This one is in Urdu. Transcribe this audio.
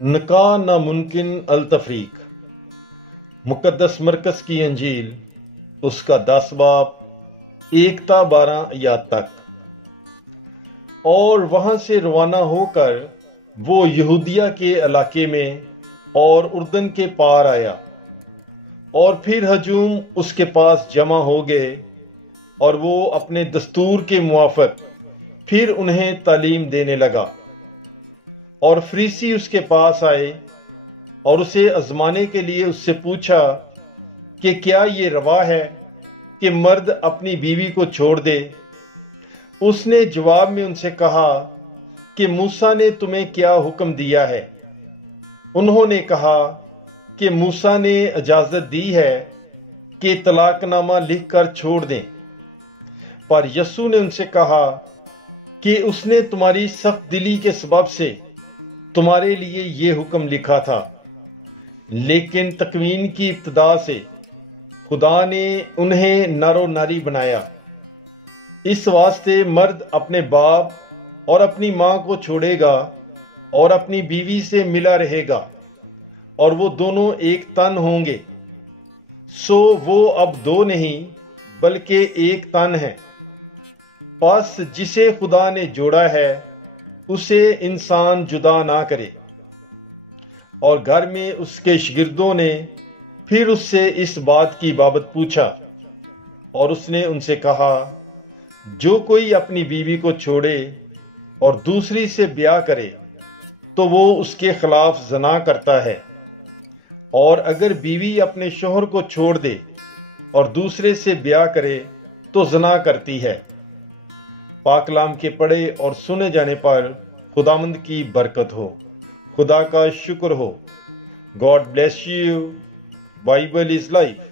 نکاح ناممکن التفریق۔ مقدس مرکز کی انجیل اس کا 10 باب 1 تا 12 آیات تک۔ اور وہاں سے روانہ ہو کر وہ یہودیہ کے علاقے میں اور اردن کے پار آیا، اور پھر ہجوم اس کے پاس جمع ہو گئے، اور وہ اپنے دستور کے موافق پھر انہیں تعلیم دینے لگا۔ اور فریسی اس کے پاس آئے اور اسے آزمانے کے لیے اس سے پوچھا کہ کیا یہ روا ہے کہ مرد اپنی بیوی کو چھوڑ دے؟ اس نے جواب میں ان سے کہا کہ موسیٰ نے تمہیں کیا حکم دیا ہے؟ انہوں نے کہا کہ موسیٰ نے اجازت دی ہے کہ طلاق نامہ لکھ کر چھوڑ دیں۔ پر یسوع نے ان سے کہا کہ اس نے تمہاری سخت دلی کے سبب سے تمہارے لیے یہ حکم لکھا تھا، لیکن تکوین کی ابتدا سے خدا نے انہیں نر و ناری بنایا۔ اس واسطے مرد اپنے باپ اور اپنی ماں کو چھوڑے گا اور اپنی بیوی سے ملا رہے گا، اور وہ دونوں ایک تن ہوں گے۔ سو وہ اب دو نہیں بلکہ ایک تن ہے۔ پس جسے خدا نے جوڑا ہے اسے انسان جدا نہ کرے۔ اور گھر میں اس کے شاگردوں نے پھر اس سے اس بات کی بابت پوچھا، اور اس نے ان سے کہا، جو کوئی اپنی بیوی کو چھوڑے اور دوسری سے بیاہ کرے تو وہ اس کے خلاف زنا کرتا ہے، اور اگر بیوی اپنے شوہر کو چھوڑ دے اور دوسرے سے بیاہ کرے تو زنا کرتی ہے۔ پاک کلام کے پڑھے اور سنے جانے پر خداوند کی برکت ہو، خدا کا شکر ہو۔ God bless you. Bible is life.